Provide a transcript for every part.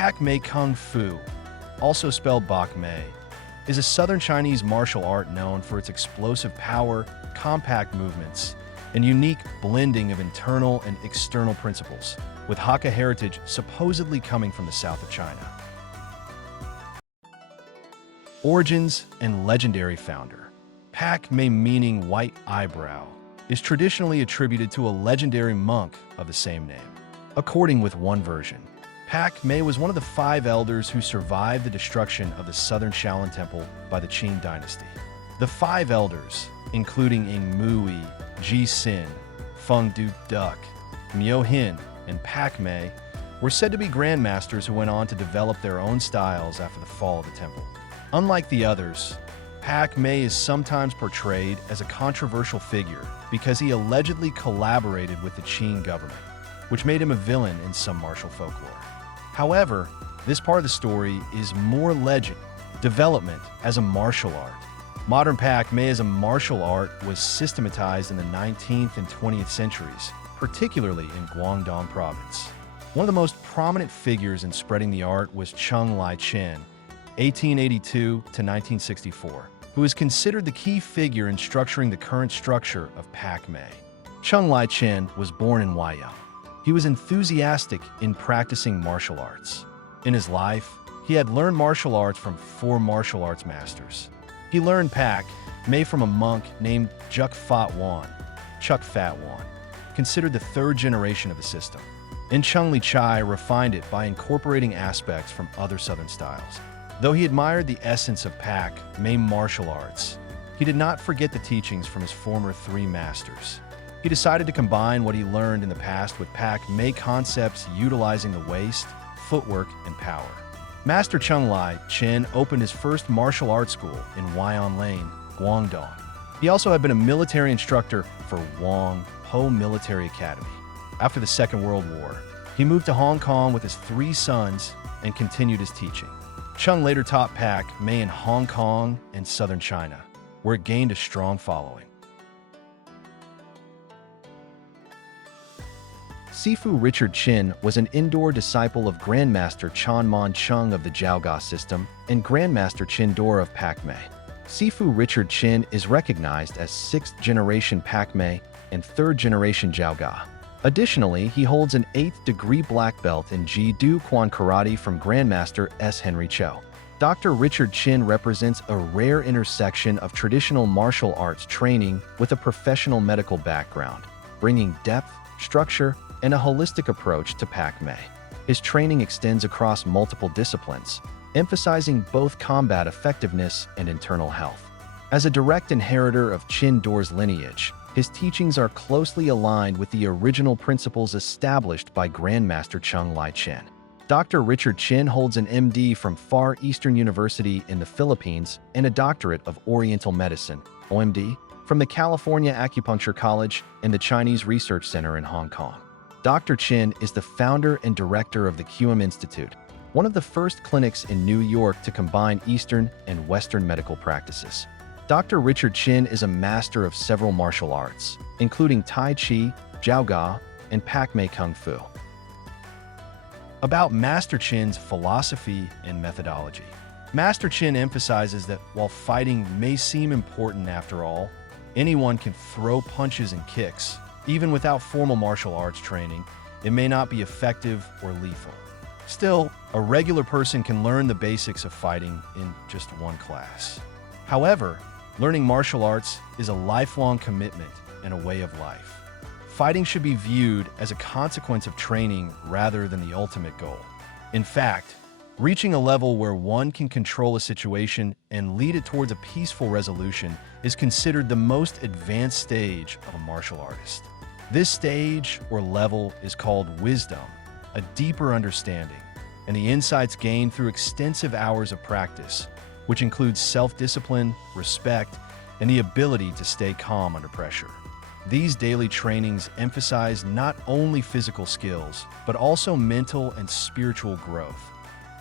Pak-Mei Kung Fu, also spelled Bak-Mei, is a southern Chinese martial art known for its explosive power, compact movements, and unique blending of internal and external principles, with Hakka heritage supposedly coming from the south of China. Origins and legendary founder. Pak-Mei, meaning white eyebrow, is traditionally attributed to a legendary monk of the same name. According with one version, Pak-Mei was one of the 5 elders who survived the destruction of the southern Shaolin Temple by the Qin dynasty. The 5 elders, including Ng Mui, Ji Sin, Feng Du Duc, Miao Hin, and Pak-Mei, were said to be grandmasters who went on to develop their own styles after the fall of the temple. Unlike the others, Pak-Mei is sometimes portrayed as a controversial figure because he allegedly collaborated with the Qin government, which made him a villain in some martial folklore. However, this part of the story is more legend, development as a martial art. Modern Pak-Mei as a martial art was systematized in the 19th and 20th centuries, particularly in Guangdong province. One of the most prominent figures in spreading the art was Chung Lai-Chen, 1882 to 1964, who is considered the key figure in structuring the current structure of Pak-Mei. Chung Lai-Chen was born in Wyoming. He was enthusiastic in practicing martial arts. In his life, he had learned martial arts from 4 martial arts masters. He learned Pak-Mei from a monk named Chuck Fat Wan, considered the 3rd generation of the system. And Chung Li-Chai refined it by incorporating aspects from other southern styles. Though he admired the essence of Pak-Mei martial arts, he did not forget the teachings from his former 3 masters. He decided to combine what he learned in the past with Pak-Mei concepts utilizing the waist, footwork, and power. Master Chung Lai-Chen opened his first martial arts school in Huayan Lane, Guangdong. He also had been a military instructor for Wang Po Military Academy. After the Second World War, he moved to Hong Kong with his 3 sons and continued his teaching. Chung later taught Pak-Mei in Hong Kong and southern China, where it gained a strong following. Sifu Richard Chin was an indoor disciple of Grandmaster Chan Man Chung of the Jow Gah system and Grandmaster Chin Dor of Pak-Mei. Sifu Richard Chin is recognized as 6th generation Pak-Mei and 3rd generation Jow Gah. Additionally, he holds an 8th degree black belt in Ji Du Quan Karate from Grandmaster S. Henry Cho. Dr. Richard Chin represents a rare intersection of traditional martial arts training with a professional medical background, bringing depth, structure, and a holistic approach to Pak-Mei. His training extends across multiple disciplines, emphasizing both combat effectiveness and internal health. As a direct inheritor of Chin Dor's lineage, his teachings are closely aligned with the original principles established by Grandmaster Chung Lai-Chen. Dr. Richard Chin holds an M.D. from Far Eastern University in the Philippines and a doctorate of Oriental Medicine, O.M.D., from the California Acupuncture College and the Chinese Research Center in Hong Kong. Dr. Chin is the founder and director of the QM Institute, one of the first clinics in New York to combine Eastern and Western medical practices. Dr. Richard Chin is a master of several martial arts, including Tai Chi, Jow Gah, and Pak-Mei Kung Fu. About Master Chin's philosophy and methodology. Master Chin emphasizes that while fighting may seem important after all, anyone can throw punches and kicks. Even without formal martial arts training, it may not be effective or lethal. Still, a regular person can learn the basics of fighting in just one class. However, learning martial arts is a lifelong commitment and a way of life. Fighting should be viewed as a consequence of training rather than the ultimate goal. In fact, reaching a level where one can control a situation and lead it towards a peaceful resolution is considered the most advanced stage of a martial artist. This stage or level is called wisdom, a deeper understanding, and the insights gained through extensive hours of practice, which includes self-discipline, respect, and the ability to stay calm under pressure. These daily trainings emphasize not only physical skills, but also mental and spiritual growth,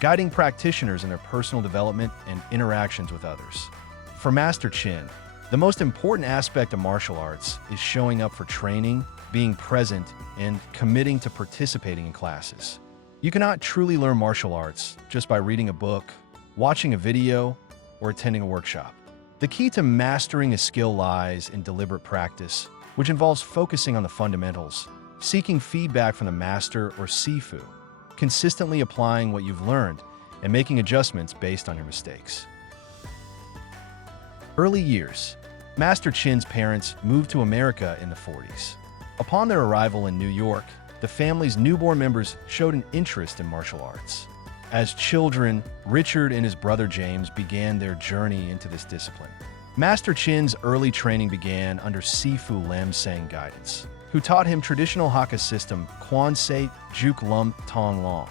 guiding practitioners in their personal development and interactions with others. For Master Chin, the most important aspect of martial arts is showing up for training, being present, and committing to participating in classes. You cannot truly learn martial arts just by reading a book, watching a video, or attending a workshop. The key to mastering a skill lies in deliberate practice, which involves focusing on the fundamentals, seeking feedback from the master or Sifu, consistently applying what you've learned, and making adjustments based on your mistakes. Early years. Master Chin's parents moved to America in the 40s. Upon their arrival in New York, the family's newborn members showed an interest in martial arts. As children, Richard and his brother James began their journey into this discipline. Master Chin's early training began under Sifu Lim Sang guidance, who taught him traditional Hakka system Quan Sei Juk Lum Tong Long,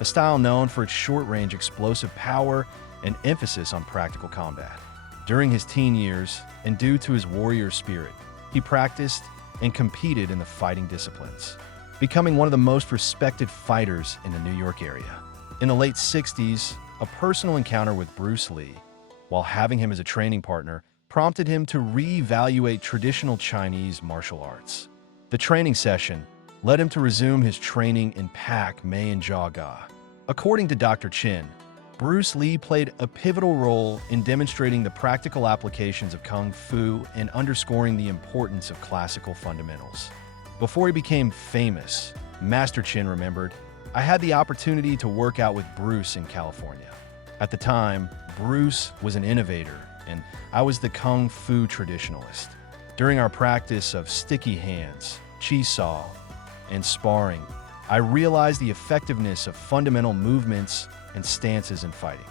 a style known for its short-range explosive power and emphasis on practical combat. During his teen years, and due to his warrior spirit, he practiced and competed in the fighting disciplines, becoming one of the most respected fighters in the New York area. In the late 60s, a personal encounter with Bruce Lee, while having him as a training partner, prompted him to reevaluate traditional Chinese martial arts. The training session led him to resume his training in Pak-Mei and Jow Gah. According to Dr. Chin, Bruce Lee played a pivotal role in demonstrating the practical applications of Kung Fu and underscoring the importance of classical fundamentals. Before he became famous, Master Chin remembered, "I had the opportunity to work out with Bruce in California. At the time, Bruce was an innovator, and I was the Kung Fu traditionalist. During our practice of sticky hands, chi saw, and sparring, I realized the effectiveness of fundamental movements and stances in fighting.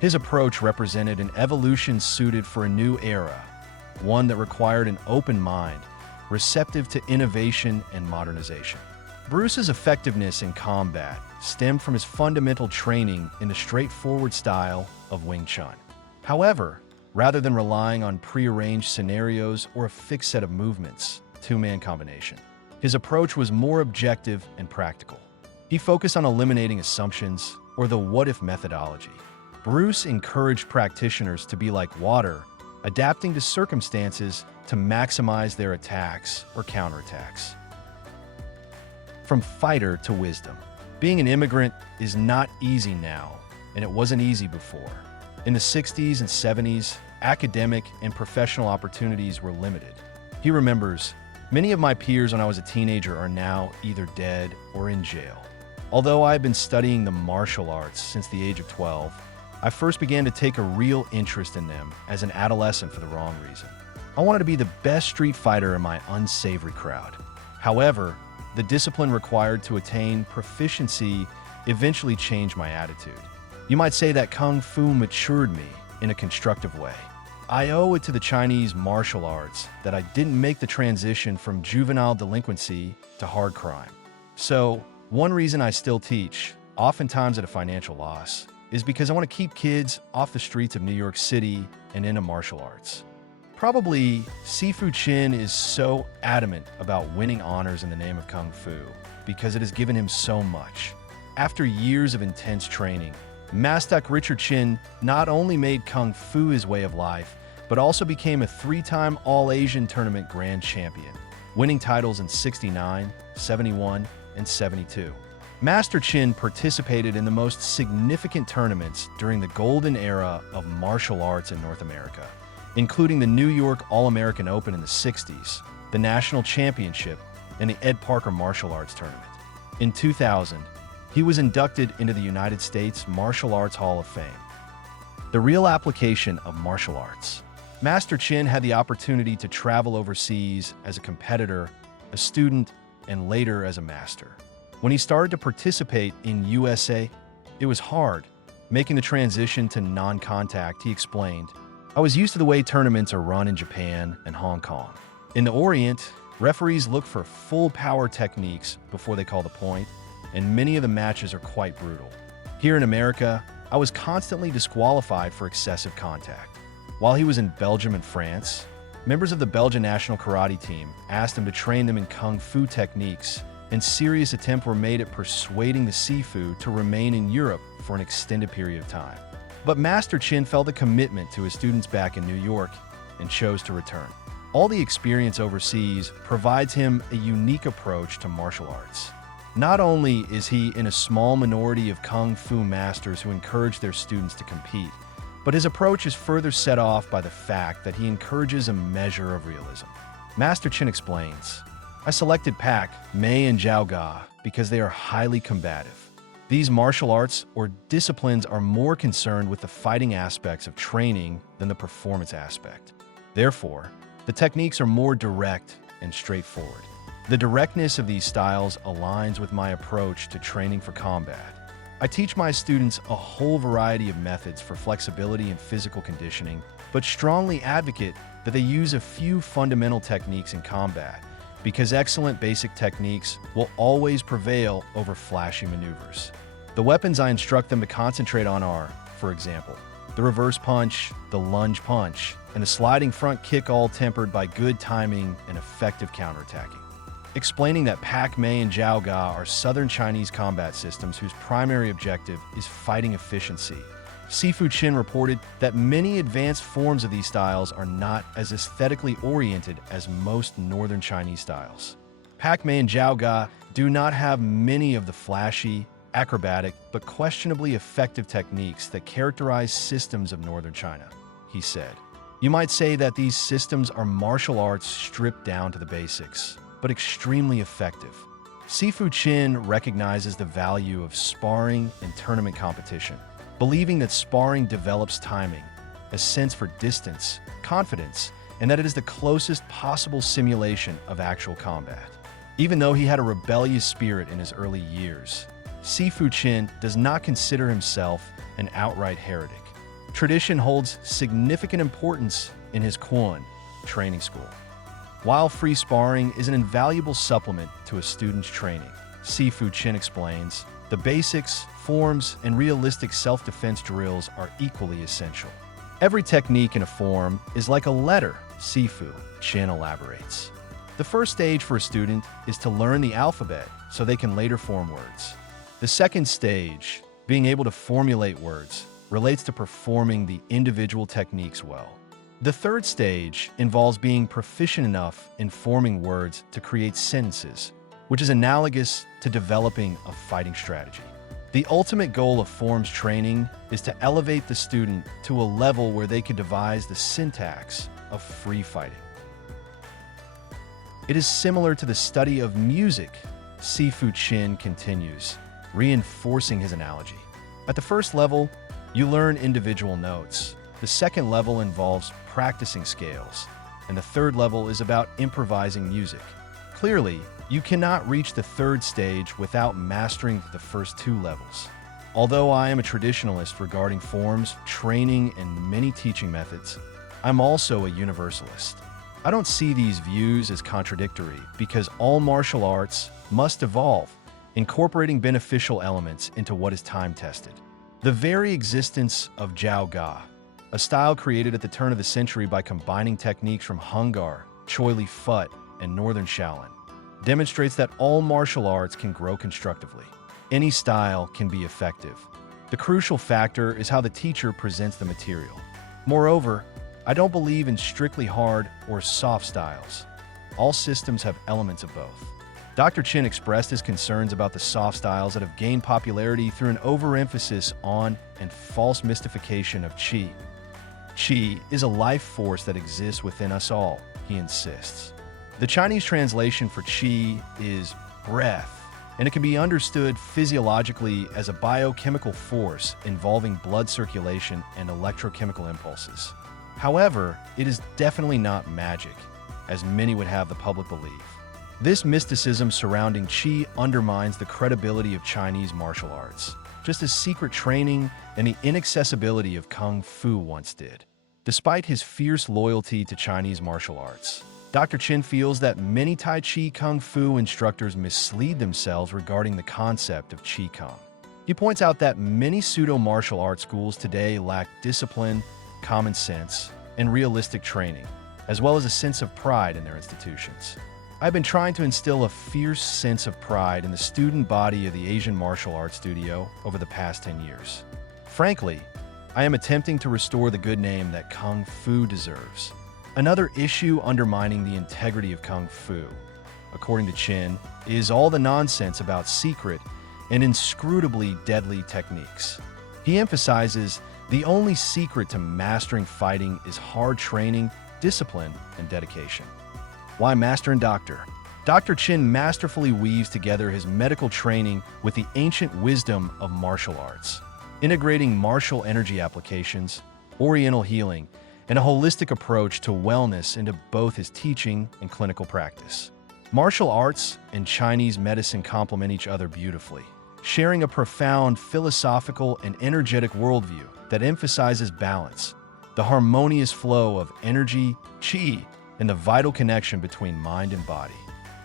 His approach represented an evolution suited for a new era, one that required an open mind, receptive to innovation and modernization." Bruce's effectiveness in combat stemmed from his fundamental training in the straightforward style of Wing Chun. However, rather than relying on prearranged scenarios or a fixed set of movements, two-man combination, his approach was more objective and practical. He focused on eliminating assumptions, or the what-if methodology. Bruce encouraged practitioners to be like water, adapting to circumstances to maximize their attacks or counterattacks. From fighter to wisdom. Being an immigrant is not easy now, and it wasn't easy before. In the 60s and 70s, academic and professional opportunities were limited. He remembers, "Many of my peers when I was a teenager are now either dead or in jail. Although I had been studying the martial arts since the age of 12, I first began to take a real interest in them as an adolescent for the wrong reason. I wanted to be the best street fighter in my unsavory crowd. However, the discipline required to attain proficiency eventually changed my attitude. You might say that Kung Fu matured me in a constructive way. I owe it to the Chinese martial arts that I didn't make the transition from juvenile delinquency to hard crime. So, one reason I still teach, oftentimes at a financial loss, is because I want to keep kids off the streets of New York City and into martial arts." Probably, Sifu Chin is so adamant about winning honors in the name of Kung Fu because it has given him so much. After years of intense training, Master Richard Chin not only made Kung Fu his way of life, but also became a 3-time All-Asian Tournament Grand Champion, winning titles in 69, 71, and 72. Master Chin participated in the most significant tournaments during the golden era of martial arts in North America, including the New York All-American Open in the 60s, the National Championship, and the Ed Parker Martial Arts Tournament. In 2000, he was inducted into the United States Martial Arts Hall of Fame. The real application of martial arts. Master Chin had the opportunity to travel overseas as a competitor, a student, and later as a master. When he started to participate in USA, it was hard. Making the transition to non-contact, he explained, "I was used to the way tournaments are run in Japan and Hong Kong. In the Orient, referees look for full power techniques before they call the point, and many of the matches are quite brutal. Here in America, I was constantly disqualified for excessive contact." While he was in Belgium and France, members of the Belgian national karate team asked him to train them in Kung Fu techniques, and serious attempts were made at persuading the Sifu to remain in Europe for an extended period of time. But Master Chin felt a commitment to his students back in New York and chose to return. All the experience overseas provides him a unique approach to martial arts. Not only is he in a small minority of Kung Fu masters who encourage their students to compete, but his approach is further set off by the fact that he encourages a measure of realism. Master Chin explains, I selected Pak-Mei and Jow Gah because they are highly combative. These martial arts or disciplines are more concerned with the fighting aspects of training than the performance aspect. Therefore, the techniques are more direct and straightforward. The directness of these styles aligns with my approach to training for combat. I teach my students a whole variety of methods for flexibility and physical conditioning, but strongly advocate that they use a few fundamental techniques in combat, because excellent basic techniques will always prevail over flashy maneuvers. The weapons I instruct them to concentrate on are, for example, the reverse punch, the lunge punch, and the sliding front kick, all tempered by good timing and effective counterattacking. Explaining that Pak-Mei and Jow Gah are Southern Chinese combat systems whose primary objective is fighting efficiency, Sifu Chin reported that many advanced forms of these styles are not as aesthetically oriented as most Northern Chinese styles. Pak-Mei and Jow Gah do not have many of the flashy, acrobatic, but questionably effective techniques that characterize systems of Northern China, he said. You might say that these systems are martial arts stripped down to the basics, but extremely effective. Sifu Chin recognizes the value of sparring in tournament competition, believing that sparring develops timing, a sense for distance, confidence, and that it is the closest possible simulation of actual combat. Even though he had a rebellious spirit in his early years, Sifu Chin does not consider himself an outright heretic. Tradition holds significant importance in his Kwon training school. While free sparring is an invaluable supplement to a student's training, Sifu Chin explains, the basics, forms, and realistic self-defense drills are equally essential. Every technique in a form is like a letter, Sifu Chin elaborates. The first stage for a student is to learn the alphabet so they can later form words. The second stage, being able to formulate words, relates to performing the individual techniques well. The third stage involves being proficient enough in forming words to create sentences, which is analogous to developing a fighting strategy. The ultimate goal of forms training is to elevate the student to a level where they can devise the syntax of free fighting. It is similar to the study of music, Sifu Chin continues, reinforcing his analogy. At the first level, you learn individual notes. The second level involves practicing scales, and the third level is about improvising music. Clearly, you cannot reach the third stage without mastering the first two levels. Although I am a traditionalist regarding forms, training, and many teaching methods, I'm also a universalist. I don't see these views as contradictory because all martial arts must evolve, incorporating beneficial elements into what is time-tested. The very existence of Jow Gah, a style created at the turn of the century by combining techniques from Hungar, Choi Li Fut, and Northern Shaolin, demonstrates that all martial arts can grow constructively. Any style can be effective. The crucial factor is how the teacher presents the material. Moreover, I don't believe in strictly hard or soft styles. All systems have elements of both. Dr. Chin expressed his concerns about the soft styles that have gained popularity through an overemphasis on and false mystification of qi. Qi is a life force that exists within us all, he insists. The Chinese translation for qi is breath, and it can be understood physiologically as a biochemical force involving blood circulation and electrochemical impulses. However, it is definitely not magic, as many would have the public believe. This mysticism surrounding qi undermines the credibility of Chinese martial arts, just as secret training and the inaccessibility of Kung Fu once did. Despite his fierce loyalty to Chinese martial arts, Dr. Chin feels that many Tai Chi Kung Fu instructors mislead themselves regarding the concept of Qi Kung. He points out that many pseudo-martial art schools today lack discipline, common sense, and realistic training, as well as a sense of pride in their institutions. I've been trying to instill a fierce sense of pride in the student body of the Asian Martial Arts Studio over the past 10 years. Frankly, I am attempting to restore the good name that Kung Fu deserves. Another issue undermining the integrity of Kung Fu according to Chin, is all the nonsense about secret and inscrutably deadly techniques. He emphasizes the only secret to mastering fighting is hard training, discipline, and dedication. Why Master and Doctor? Dr. Chin masterfully weaves together his medical training with the ancient wisdom of martial arts, integrating martial energy applications, oriental healing, and a holistic approach to wellness into both his teaching and clinical practice. Martial arts and Chinese medicine complement each other beautifully, sharing a profound philosophical and energetic worldview that emphasizes balance, the harmonious flow of energy, qi, and the vital connection between mind and body.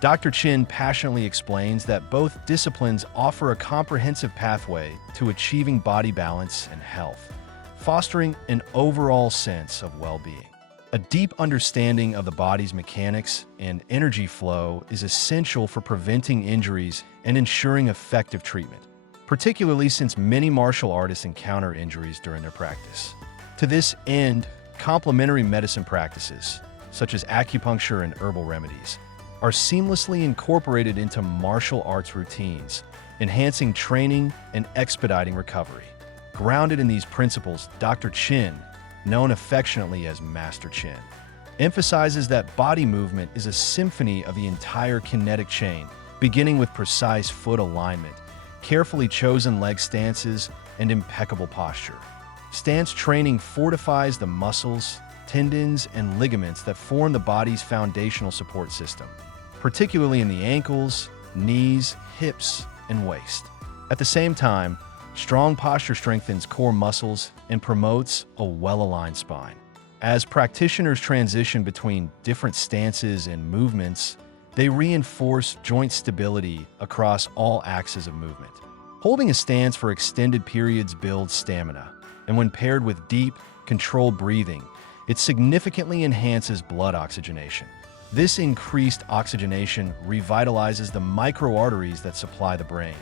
Dr. Chin passionately explains that both disciplines offer a comprehensive pathway to achieving body balance and health, fostering an overall sense of well-being. A deep understanding of the body's mechanics and energy flow is essential for preventing injuries and ensuring effective treatment, particularly since many martial artists encounter injuries during their practice. To this end, complementary medicine practices, such as acupuncture and herbal remedies, are seamlessly incorporated into martial arts routines, enhancing training and expediting recovery. Grounded in these principles, Dr. Chin, known affectionately as Master Chin, emphasizes that body movement is a symphony of the entire kinetic chain, beginning with precise foot alignment, carefully chosen leg stances, and impeccable posture. Stance training fortifies the muscles, tendons, and ligaments that form the body's foundational support system, particularly in the ankles, knees, hips, and waist. At the same time, strong posture strengthens core muscles and promotes a well-aligned spine. As practitioners transition between different stances and movements, they reinforce joint stability across all axes of movement. Holding a stance for extended periods builds stamina, and when paired with deep, controlled breathing, it significantly enhances blood oxygenation. This increased oxygenation revitalizes the microarteries that supply the brain,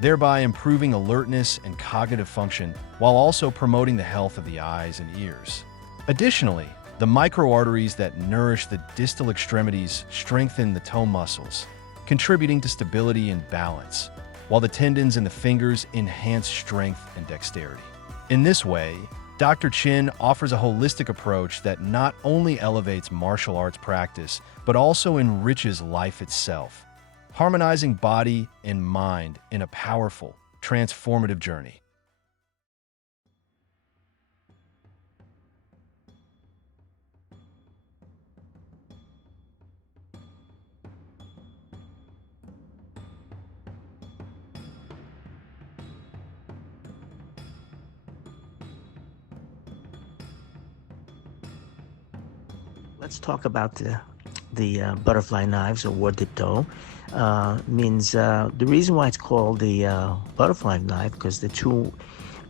thereby improving alertness and cognitive function while also promoting the health of the eyes and ears. Additionally, the microarteries that nourish the distal extremities strengthen the toe muscles, contributing to stability and balance, while the tendons in the fingers enhance strength and dexterity. In this way, Dr. Chin offers a holistic approach that not only elevates martial arts practice, but also enriches life itself, harmonizing body and mind in a powerful, transformative journey. Let's talk about the butterfly knives, or war dip do. Means the reason why it's called the butterfly knife, because the two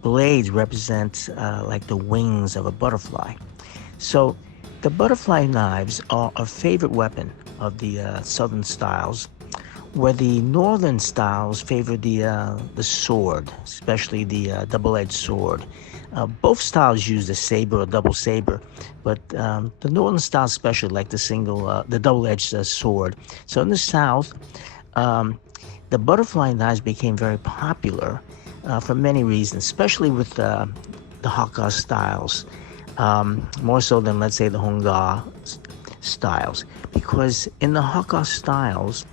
blades represent like the wings of a butterfly. So the butterfly knives are a favorite weapon of the southern styles, where the northern styles favor the sword, especially the double-edged sword. Both styles use the saber or double saber, but the northern style especially like the double-edged sword. So in the South, the butterfly knives became very popular for many reasons, especially with the Hakka styles, more so than, let's say, the Gah styles, because in the Hakka styles,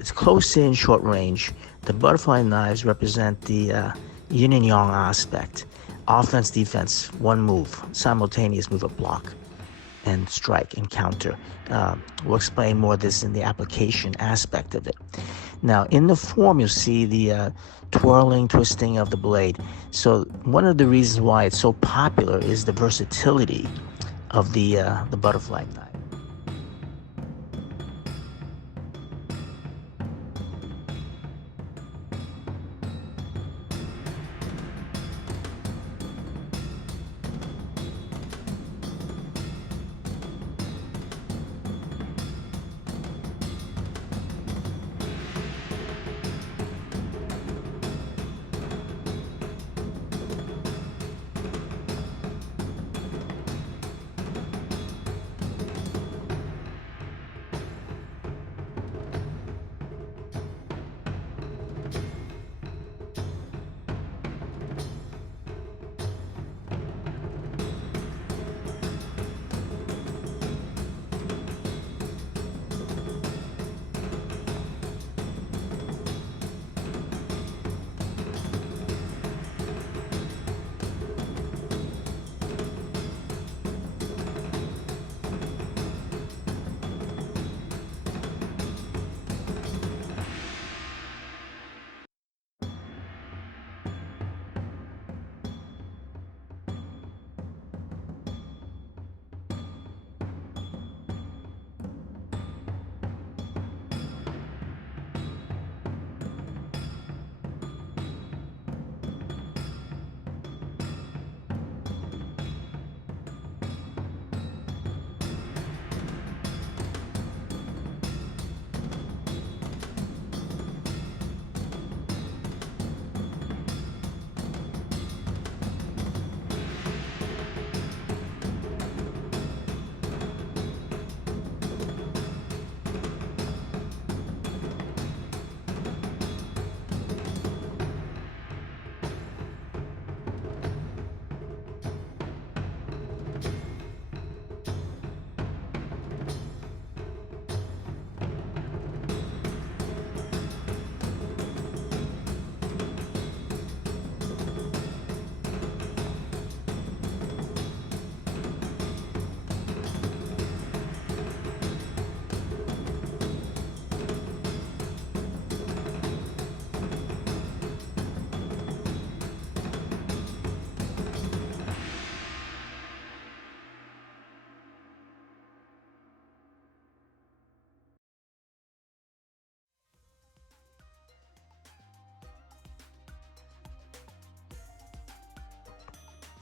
it's close in short range. The butterfly knives represent the yin and yang aspect. Offense, defense, one move, simultaneous move of block and strike and counter. We'll explain more of this in the application aspect of it. Now, in the form, you'll see the twirling, twisting of the blade. So one of the reasons why it's so popular is the versatility of the butterfly knife.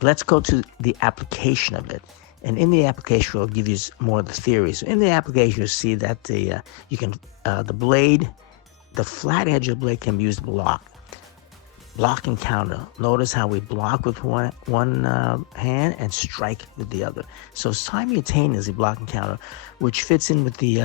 let's go to the application of it. And in the application, we'll give you more of the theories. In the application, you'll see that the blade, the flat edge of the blade can be used to block and counter. Notice how we block with one hand and strike with the other. So simultaneously block and counter, which fits in with the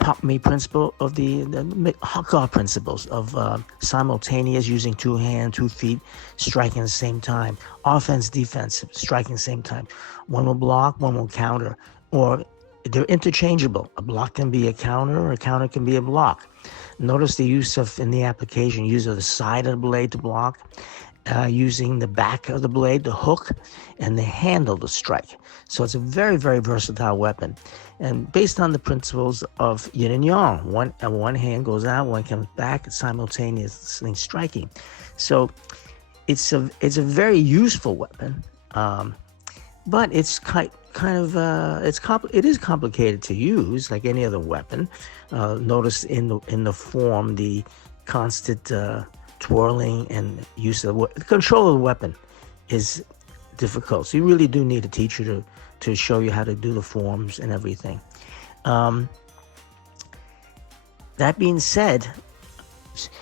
Pak-Mei principle of the Jow Gah principles of simultaneous using 2 hands, 2 feet, striking at the same time. Offense, defense, striking at the same time. One will block, one will counter, or they're interchangeable. A block can be a counter, or a counter can be a block. Notice the use of, in the application, use of the side of the blade to block, using the back of the blade, the hook, and the handle to strike. So it's a very, very versatile weapon. And based on the principles of yin and yang, one hand goes out, one comes back, simultaneously striking. So it's a very useful weapon, but it's it is complicated to use, like any other weapon. Notice in the form, the constant twirling and use of the control of the weapon is difficult. So you really do need a teacher to show you how to do the forms and everything. That being said,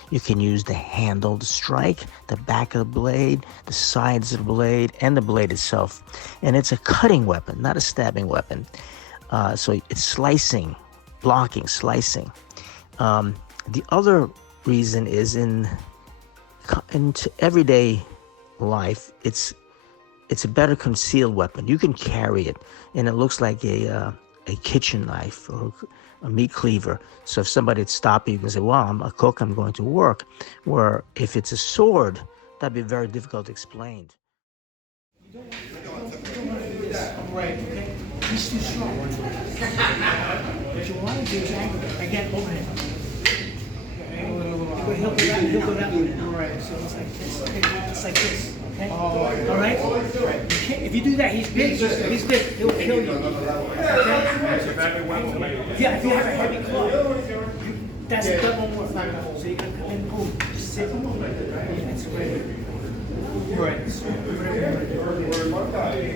you can use the handle to strike, the back of the blade, the sides of the blade, and the blade itself. And it's a cutting weapon, not a stabbing weapon. So it's slicing, blocking, slicing. The other reason is in everyday life, it's a better concealed weapon. You can carry it, and it looks like a kitchen knife or a meat cleaver. So if somebody would stop you, you can say, well, I'm a cook, I'm going to work. Where if it's a sword, that'd be very difficult to explain. Right, okay? He's too strong. What you want to do is again, overhand. He'll go that way. All right, so it's like this. Okay? It's like this. Okay? All right? If you do that, he's big. He's big. He'll kill you. Okay? Yeah, if you have a heavy club, that's a double more. So you gotta come in, boom, just sit. That's great. Right.